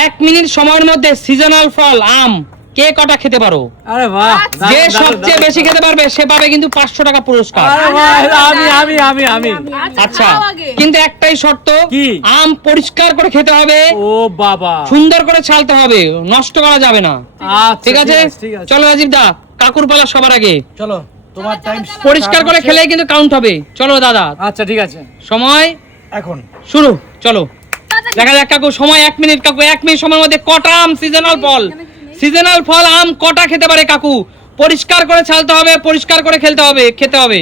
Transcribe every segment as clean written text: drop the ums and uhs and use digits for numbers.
1 minute সময়ের মধ্যে seasonal ফল আম কে কটা খেতে পারো? আরে বাহ, যে সবচেয়ে বেশি খেতে পারবে সে পাবে কিন্তু 500 টাকা পুরস্কার। আরে বাহ, আমি আচ্ছা, কিন্তু একটাই শর্ত, কি? আম পরিষ্কার করে খেতে হবে, ও বাবা, সুন্দর করে ছালতে হবে, নষ্ট করা যাবে না। আচ্ছা ঠিক আছে, ঠিক আছে। চলো রাজীব দা, কাকুর পালা সবার আগে। চলো তোমার টাইম পরিষ্কার করে খেলে কিন্তু কাউন্ট হবে। চলো দাদা, আচ্ছা ঠিক আছে, সময় এখন শুরু। চলো দেখা যাক কাকু, সময় 1 মিনিট। কাকু 1 মিনিট সময়ের মধ্যে কটা আম সিজনাল ফল আম কটা খেতে পারে কাকু? পরিষ্কার করে ছালতে হবে, পরিষ্কার করে খেতে হবে।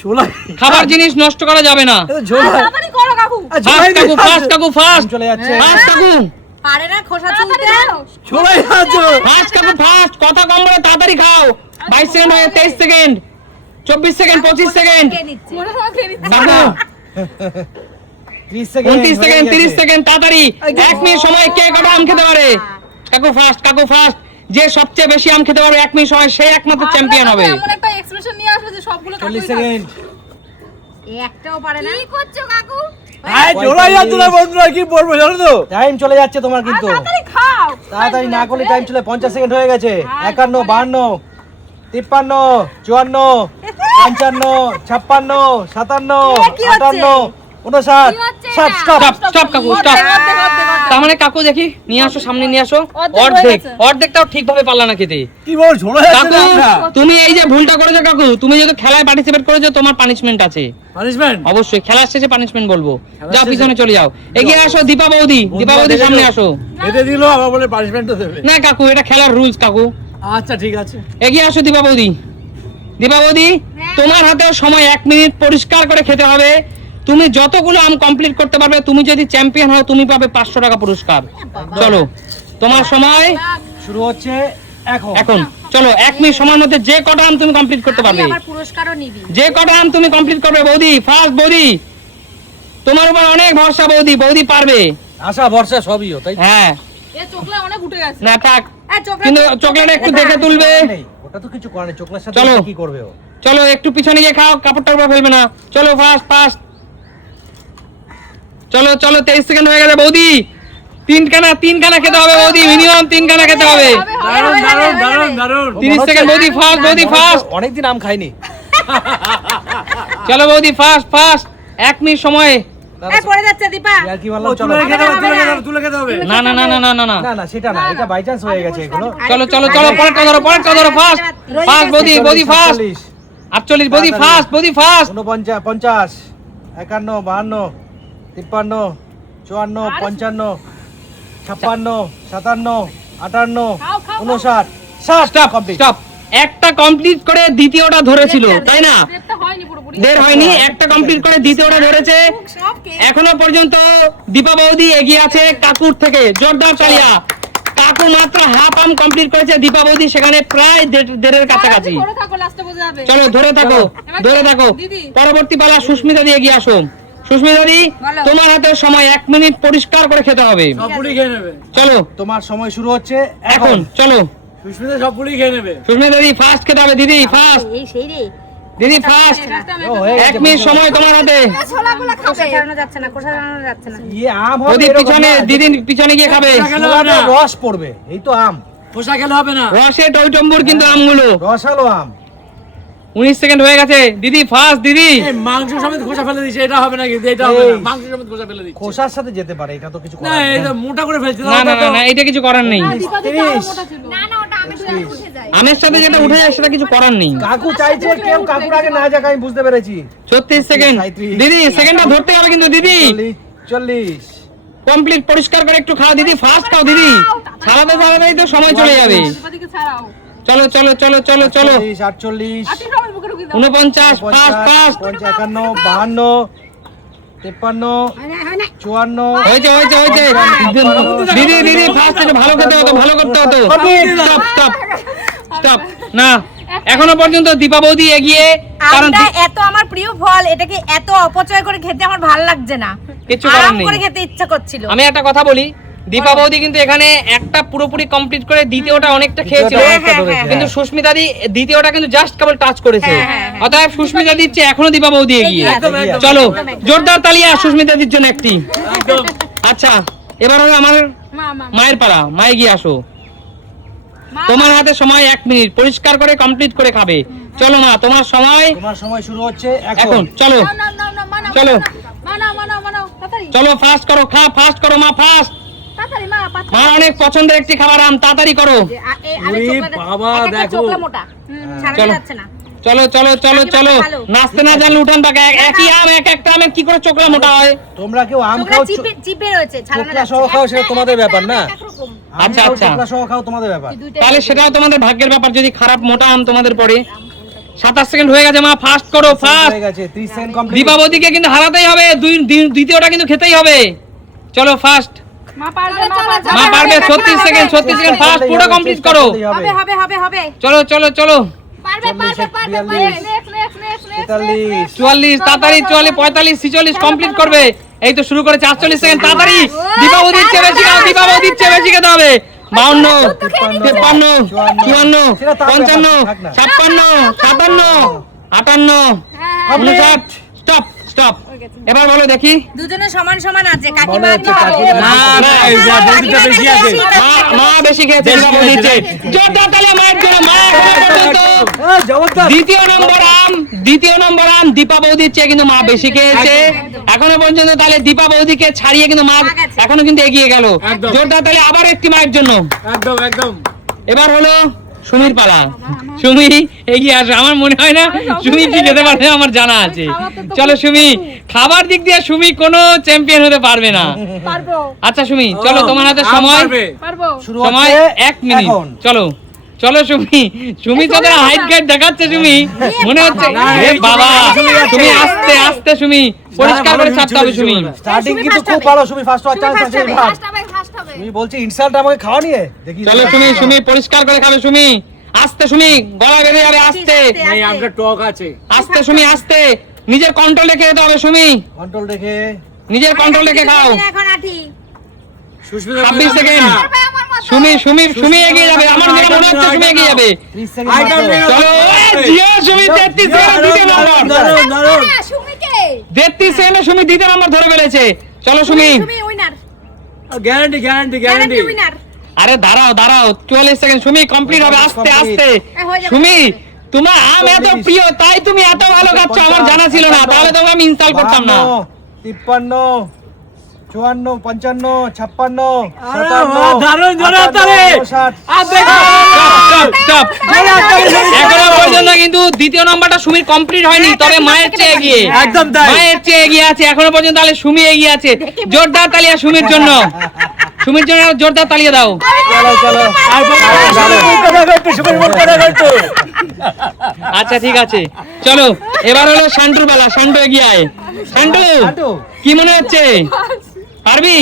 ছোলা খাবার জিনিস নষ্ট করা যাবে না। ঝোলা তাড়াতাড়ি করো কাকু। ফাস্ট কাকু ফাস্ট চলে যাচ্ছে ফাস্ট কাকু পারে না খোসা তুলতে। ছোলাই আছে ফাস্ট কাকু ফাস্ট, কথা কম বলে তাড়াতাড়ি খাও। 22 সেকেন্ড হয়ে 23 সেকেন্ড, 24 সেকেন্ড, 25 সেকেন্ড, মনে হয় খেয়ে নিচ্ছে। কাকু 30 সেকেন্ড 29 সেকেন্ড, 30 সেকেন্ড, তাড়াতাড়ি। 1 মিনিট সময় কে কটা আম খেতে পারে? কাকু ফাস্ট, যে সবচেয়ে বেশি আম খেতে পারবে 1 মিনিট সময় সেই একমাত্র চ্যাম্পিয়ন হবে। এমন একটা এক্সপ্রেশন নিয়ে আসবে যে সবগুলো কাকুই 40 সেকেন্ড এই একটাও পারে না। কি করছো কাকু? আয় ছোলাই যাচ্ছে না বন্ধুরা, কি বলবো জানো তো? টাইম চলে যাচ্ছে তোমার কিন্তু তাড়াতাড়ি খাও। তাড়াতাড়ি না করলে টাইম চলে 50 সেকেন্ড হয়ে গেছে 51 52 53 54 55 56 57 কি হচ্ছে? 58 59 60 স্টপ কাকু স্টপ। তার মানে কাকু দেখি নিয়ে আসো, সামনে নিয়ে আসো। অর্ধেকটাও ঠিকভাবে পারলা না খেতে। কি বল, ছোলাই যাচ্ছে কাকু না? তুমি এই যে ভুলটা করেছো কাকু, তুমি যেহেতু খেলায় পার্টিসিপেট করেছো তোমার পানিশমেন্ট আছে। পানিশমেন্ট? অবশ্যই খেলার শেষে পানিশমেন্ট বলবো। যাও শেষে? পিছনে চলে যাও, এগিয়ে আসো দীপা বৌদি সামনে আসো। খেতে দিল আবার বলে পানিশমেন্টও দেবে। না কাকু, এটা খেলার রুলস কাকু। আচ্ছা ঠিক আছে, এগিয়ে আসো দীপা বৌদি তোমার হাতে সময় 1 মিনিট, পরিষ্কার করে খেতে হবে। তুমি যতগুলো আম কমপ্লিট করতে পারবে, তুমি যদি চ্যাম্পিয়ন হও তুমি পাবে 500 টাকা পুরস্কার। চলো তোমার সময় শুরু হচ্ছে এখন। চলো 1 মিনিট সময়ের মধ্যে যে কটা আম তুমি কমপ্লিট করতে পারবে, আমার পুরস্কারও নিবি। যে কটা আম তুমি কমপ্লিট করবে বৌদি, ফার্স্ট বৌদি, তোমার উপর অনেক ভরসা বৌদি পারবে। আশা ভরসা সবই তাই হ্যাঁ এ চোখলা অনেক উঠে গেছে। না থাক, এ চোখলা কিন্তু চকলেট একটু দেখে তুলবে। নেই, ওটা তো কিছু করে না, চোকলার সাথে চলো। কি করবে ও? চলো একটু পিছনে গিয়ে খাও, কাপড়টা উপরে ফেলবে না। চলো ফাস্ট চলো 23 সেকেন্ড হয়ে গেছে বৌদি। তিন কানা খেতে হবে বৌদি, মিনিমাম 3 কানা খেতে হবে। দারুন 30 সেকেন্ড বৌদি ফাস্ট। অনেকদিন আম খাইনি চলো বৌদি ফাস্ট 1 মিনিট সময়। এ পড়ে যাচ্ছে দীপা। আর কি বললাম, চলো তুলে খেতে হবে। না না না সেটা না, এটা বাই চান্স হয়ে গেছে এগুলো চলো পরেরটা ধরো ফাস্ট বৌদি ফাস্ট। 48 বৌদি ফাস্ট 49 50 51 52 53 54 55 56 57 58 59 60 কমপ্লিট। স্টপ। একটা কমপ্লিট করে দ্বিতীয়টা ধরেছিল তাই না? এটা হয়নি পুরোপুরি। দের হয়নি, একটা কমপ্লিট করে দ্বিতীয়টা ধরেছে। সব কে এখনো পর্যন্ত দীপা বৌদি এগিয়ে আছে কাকুর থেকে, জোরদার তালিয়া। কাকু মাত্র হাফ আম কমপ্লিট করেছে, দীপা বৌদি সেখানে প্রায় দেড়ের কাছাকাছি। ধরে থাকো, লাস্টে বোঝা যাবে। চলো ধরে থাকো। দিদি। পরবর্তী পালা সুস্মিতা দি, এগিয়ে আসো। সুস্মিতা দি, বলো। তোমার হাতে সময় 1 মিনিট, পরিষ্কার করে খেতে হবে। সব পুরি খেয়ে নেবে। চলো তোমার সময় শুরু হচ্ছে এখন। চলো সুস্মিতা সব পুরি খেয়ে নেবে। সুস্মিতা দি ফাস্ট খেতে হবে। দিদি ফাস্ট, এই সেই রে। দিদি ফাস্ট। ও, হয়ে গেছে, 1 মিনিট সময় তোমার হাতে। ছোলাগুলো খাবে। ছাড়ানো যাচ্ছে না, কোষা ছাড়ানো যাচ্ছে না। ইয়ে আম হবে বৌদি এরকম পিছনে, না, দিদি পিছনে গিয়ে খাবে। ছোলাটা রস পড়বে, এই তো আম, খোসা খেলে হবে না। রসে টইটম্বুর কিন্তু আমগুলো। রসালো আম। 19 সেকেন্ড হয়ে গেছে। দিদি ফাস্ট দিদি। এই মাংস সমেত খোসা ফেলে দিছে, এটা হবে না কিন্তু, এটা হবে না। মাংস সমেত খোসা ফেলে দিচ্ছে। খোসার সাথে যেতে পারে, এটা তো কিছু না, করার নেই। এটা মোটা করে ফেলছে। না এটা কিছু করার নেই। দীপা দিদি আরো মোটা ছিল। না না ওটা আমি উঠে যায়। আমের সাথে যেটা উঠে যায় সেটা কিছু করার নেই। কাকু চাইছে কেউ কাকুর আগে না যাক, আমি বুঝতে পেরেছি। 36 সেকেন্ড। 37 দিদি সেকেন্ডটা ধরতে হবে কিন্তু দিদি। 40 কমপ্লিট, পরিষ্কার করে একটু খাও দিদি, ফাস্ট খাও দিদি। ছাড়াতেই তো সময় চলে যাবে। দীপা দিকে ছাড়াও। চলো 48 48 আটি সবাই মুখে ঢুকিয়ে দাও। 49 ফাস্ট 51 52 53 54 হয়েছে দিদি ফাস্ট ভালো করতে হতো। স্টপ না, এখনো পর্যন্ত দীপা বৌদি এগিয়ে। কারণ আমটা এত আমার প্রিয় ফল, এটাকে এত অপচয় করে খেতে আমার ভালো লাগছে না। কিছু করার আরাম নেই। করে খেতে ইচ্ছা করছিল। আমি একটা কথা বলি, দীপা বৌদি কিন্তু এখানে একটা পুরোপুরি কমপ্লিট করে দ্বিতীয়টা অনেকটা খেয়েছিল, কিন্তু সুস্মিতা দি দ্বিতীয়টা কিন্তু জাস্ট কেবল টাচ করেছে। অতএব সুস্মিতা দিচ্ছে এখনো দীপা বৌদি এগিয়ে। চলো জোরদার তালিয়া সুস্মিতা দির জন্য একটি। একদম। আচ্ছা এবার হবে আমার মা মা মায়ের পালা, মা এগিয়ে আসো। মা, তোমার হাতে সময় 1 মিনিট, পরিষ্কার করে কমপ্লিট করে খাবে। চলো মা, তোমার সময় তোমার সময় শুরু হচ্ছে এখন। এখন। চলো নাও, নাও, নাও, নাও, মা, নাও, চলো। মা, নাও, মা, নাও, মা, নাও, তাড়াতাড়ি, চলো ফাস্ট করো, ফাস্ট করো মা, ফাস্ট। তাড়াতাড়ি, মা, পাচ্ছি। মা অনেক পছন্দের একটি খাবার আম, তাড়াতাড়ি করো। যে, আরে ওরে চোখলা বাবা, এক একটা দেখো। চোখলা মোটা ছাড়ানো চলো। যাচ্ছে না। চলো চলো চলো চলো, ভালো। নাচতে না জানলে উঠান পাকা। একই আম, এক একটা আমের কি করে চোখলা মোটা হয়? তোমরা কেউ আম চোখলা খাও, চিপে রয়েছে, ছাড়ানো চোখলা যাচ্ছে সহ খাও, সেটা তোমাদের ব্যাপার না। একরকম। আম আচ্ছা, খাও, আচ্ছা। চোখলা সহ খাও, তোমাদের ব্যাপার। দুইটাই তাহলে সেটাও তোমাদের ভাগ্যের ব্যাপার যদি খারাপ মোটা আম তোমাদের পড়ে। 27 সেকেন্ড হয়ে গেছে মা, ফাস্ট করো, ফাস্ট। হয়ে গেছে, 30 সেকেন্ড কমপ্লিট। দীপাবতিকে কিন্তু হারাতেই হবে, দ্বিতীয়টা কিন্তু খেতেই হবে। চলো ফাস্ট। মা পারবে, মা পারবে, 36 সেকেন্ড, 36 সেকেন্ড, ফাস্ট পুরো কমপ্লিট করো। হবে হবে হবে হবে চলো চলো চলো, পারবে পারবে পারবে 42, নেক্সট 43, 44, তাড়াতাড়ি 44, 45, 46 কমপ্লিট করবে। এই তো শুরু করে 48 সেকেন্ড, তাড়াতাড়ি। দীপাবতির চেয়ে বেশি খাও, দীপাবতির চেয়ে বেশি খেতে হবে। 52, 53, 54, 55, 56, 57, 58, 59, স্টপ স্টপ। এবার বলো দেখি। দুজনে সমান সমান আছে, কাকিমা মনে হচ্ছে আর কাকিমা। না না, এই যা দুটো বেশি আছে। মা বেশি খেয়েছে, দীপাবতির চেয়ে। জোরদার তালি মায়ের জন্য। মা এখনো পর্যন্ত জবরদস্ত। দ্বিতীয় নম্বর আম দীপাবতির চেয়ে কিন্তু মা বেশি খেয়েছে এখনো পর্যন্ত। তাহলে দীপাবতিকে ছাড়িয়ে কিন্তু মা এখনো কিন্তু এগিয়ে গেল। একদম। জোরদার তাহলে আবার একটি মায়ের জন্য। একদম একদম। এবার হলো সুমির পালা। সুমি এগিয়ে আসো। আমার মনে হয় না সুমি কি খেতে পারবে, আমার জানা আছে। চলো সুমি, খাবার দিক দিয়ে সুমি কোনো চ্যাম্পিয়ন হতে পারবে না। পারবো আচ্ছা সুমি, চলো তোমার হাতে আম সময়, পারবে। পারবো শুরু সময় হচ্ছে 1 মিনিট। এখন। চলো চলো সুমি, সুমি তো হাইট গাইড দেখাচ্ছে। সুমি মনে হচ্ছে না, এ এই বাবা, চলে যাচ্ছে। তুমি আস্তে আস্তে সুমি, পরিষ্কার করে ছাড়তে হবে সুমি। স্টার্টিং সুমি কিন্তু first খুব হবে। ভালো, সুমি ফার্স্ট হওয়ার চান্স ফার্স্ট আছে হবে এবার। ফার্স্ট হবে তুমি বলছি ইনসাল্ট আমাকে খাওয়া নিয়ে দেখি। চলো সুমি, সুমি পরিষ্কার করে খাবে সুমি। আস্তে সুমি, গলা বেঁধে যাবে। আস্তে এই আমটা টক আছে। আস্তে সুমি, আস্তে। নিজের কন্ট্রোল রেখে খেতে হবে সুমি, কন্ট্রোল রেখে। নিজের কন্ট্রোল রেখে খাও। এখন আঠি সুস্মিতা 26 সেকেন্ড। সুমি এগিয়ে যাবে। আমার যেটা মনে হচ্ছে সুমি এগিয়ে যাবে। 30 সেকেন্ড আইটেম মাত্র। নেই। চলো জিও সুমি 33 সেকেন্ড, দ্বিতীয় নম্বর। দারুণ দারুণ। সুমিকে 33 সেকেন্ডে সুমি দ্বিতীয় নম্বর ধরে ফেলেছে। চলো Sumi. Sumi winner guarantee guarantee guarantee. Winner আরে দাঁড়াও দাঁড়াও, 44 সেকেন্ড। সুমি কমপ্লিট হবে, আস্তে আস্তে। হয়ে যাবে। সুমি, তোমার আম এত প্রিয়, তাই তুমি এত ভালো খাচ্ছ, আমার জানা ছিল না। তাহলে তোমাকে আমি ইনস্টল করতাম না। 52, 53, 54, 56, আরে 57, বাহ, দারুণ জোরে তালে। 60। আর দেখো। Stop, stop, stop। এখনো পর্যন্ত কিন্তু দ্বিতীয় নাম্বারটা সুমির কমপ্লিট হয়নি, তবে মায়ের চেয়ে এগিয়ে। একদম তাই। মায়ের চেয়ে এগিয়ে আছে এখনো পর্যন্ত। তাহলে সুমি এগিয়ে আছে। জোরদার তালিয়া সুমির জন্য। সুমির জন্য জোরদার তালিয়া দাও। চলো চলো। আর বলো, সুমির কথা কইতো, সুমির কথা কইতো। আচ্ছা ঠিক আছে, চলো এবার হলো শান্টুর বেলা। শান্টু এগিয়ে আয়। শান্টু, শান্টু। কি মনে হচ্ছে, পারবি?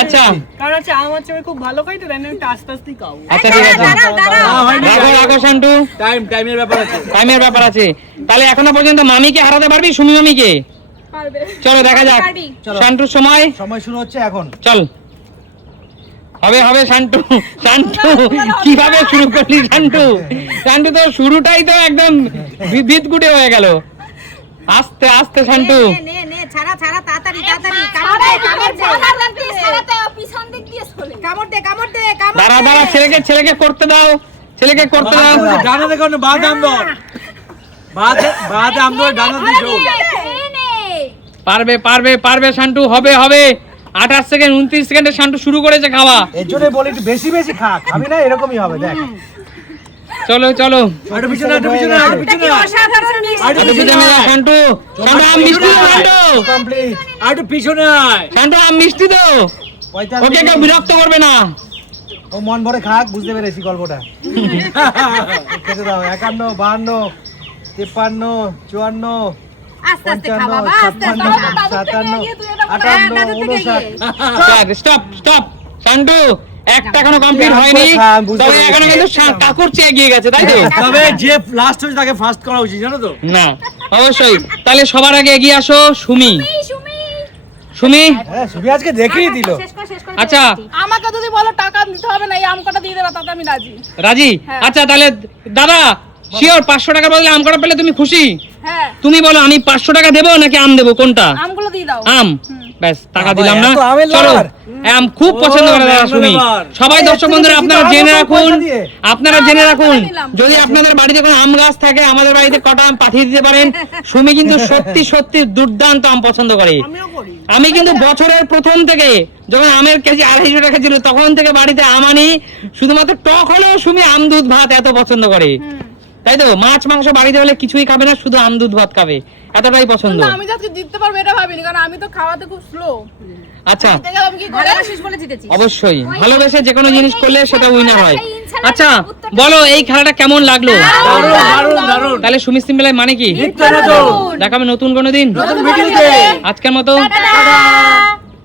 আচ্ছা কারণ হচ্ছে আম হচ্ছে আমি খুব ভালো খাই তো, তাই আমি একটু আস্তে আস্তেই খাবো। আচ্ছা ঠিক আছে, না, হয়নি। রাখো রাখো শান্টু, টাইমের ব্যাপার আছে। টাইমের ব্যাপার আছে। তাহলে এখনো পর্যন্ত মামিকে হারাতে পারবি, সুমি মামিকে? পারবে চলো দেখা যাক। পারবি। চলো। শান্টুর সময়, সময় শুরু হচ্ছে এখন। চল। হবে হবে শান্টু, শান্টু কিভাবে শুরু করলি শান্টু? শান্টু তো শুরুটাই তো একদম বিদগুটে হয়ে গেল। আস্তে আস্তে শান্টু। নে নে ছাড়া ছাড়া তাড়াতাড়ি তাড়াতাড়ি কামড় দে পিছন দিক দিয়ে চলে কামড় দে দাঁড়া দাঁড়া, ছেলেকে করতে দাও, ছেলেকে করতে দাও। ডানা দেখো না, বাদ আম দাও। বাদ আম দাও, ডানা দিছো। পারবে পারবে পারবে শান্টু, হবে হবে। 28 সেকেন্ড, 29 সেকেন্ডে শান্টু শুরু করেছে খাওয়া। এর জন্য বলি একটু বেশি বেশি খা, খাবি না এরকমই হবে দেখ। চলো চলো, আরে পিছনে, আরে পিছনে, আরে পিছনে। অসাধারণ মিষ্টি। আরে পিছনে যা শান্টু। শান্টু আম মিষ্টি দাও শান্টু। কমপ্লিট। আর একটু পিছনে আয়। শান্টু আম মিষ্টি দাও। ওকে 45। কেউ বিরক্ত করবে না। ও মন ভরে খাক, বুঝতে পেরেছি গল্পটা। খেতে দাও। 51, 52, 53, 54, আস্তে আস্তে খা 55, বাবা আস্তে 56, 57, 58, 59। Stop stop. শান্টু একটা এখনো কমপ্লিট হয়নি, তবে এখনো কিন্তু কাকুর চেয়ে এগিয়ে গেছে, তাই তো? তবে যে লাস্ট হচ্ছে তাকে ফার্স্ট করা উচিত, জানো তো? না অবশ্যই। তাহলে সবার আগে এগিয়ে আসো সুমি। সুমি, হ্যাঁ, সুবি আজকে দেখিয়ে দিল। শেষ কর আচ্ছা আমাকে যদি বলো টাকা দিতে হবে না, এই আম কটা দিয়ে দেবা, তাতে আমি রাজি। রাজি? আচ্ছা তাহলে দাদা শিওর 500 টাকার বদলে আম কটা পেলে তুমি খুশি? হ্যাঁ, তুমি বলো আমি 500 টাকা দেবো নাকি আম দেবো, কোনটা? আমগুলো দিয়ে দাও। আম, ব্যাস টাকা বাবা, দিলাম না। এত আমের চলো lover? আম খুব পছন্দ করে দাদা আমের সুমি। lover। সবাই দর্শক বন্ধুরা আপনারা এত জেনে কিছু রাখুন, পয়সা দিয়ে? আপনারা জেনে রাখুন, নিলাম। যদি আপনাদের বাড়িতে কোনো আম গাছ থাকে আমাদের বাড়িতে কটা আম পাঠিয়ে দিতে পারেন। সুমি কিন্তু সত্যি সত্যি দুর্দান্ত আম পছন্দ করে। আমিও করি। আমি কিন্তু বছরের প্রথম থেকে যখন আমের কেজি 250 টাকা ছিল তখন থেকে বাড়িতে আম আনি, শুধুমাত্র টক হলেও সুমি আম দুধ ভাত এত পছন্দ করে, তাই তো? মাছ মাংস বাড়িতে হলে কিছুই খাবে না, শুধু আম দুধ ভাত খাবে, এতটাই পছন্দ। কিন্তু আমি যাকে জিততে পারবো এটা ভাবিনি, কারণ আমি তো খাওয়াতে খুব স্লো। আচ্ছা জিতে গেলাম কি করে? ভালোবাসিস বলে জিতেছিস। অবশ্যই ভালোবেসে যে কোনো জিনিস করলে সেটা উইনার হয়। ইনশাআল্লাহ আচ্ছা উত্তরটা বলো এই খেলাটা কেমন লাগলো? দারুণ দারুণ দারুণ তাহলে সুমি সিম্বলের মানে কি? নিত্য নতুন দেখাবে নতুন কোনো দিন। নতুন ভিডিওতে আজকের মতো টাটা।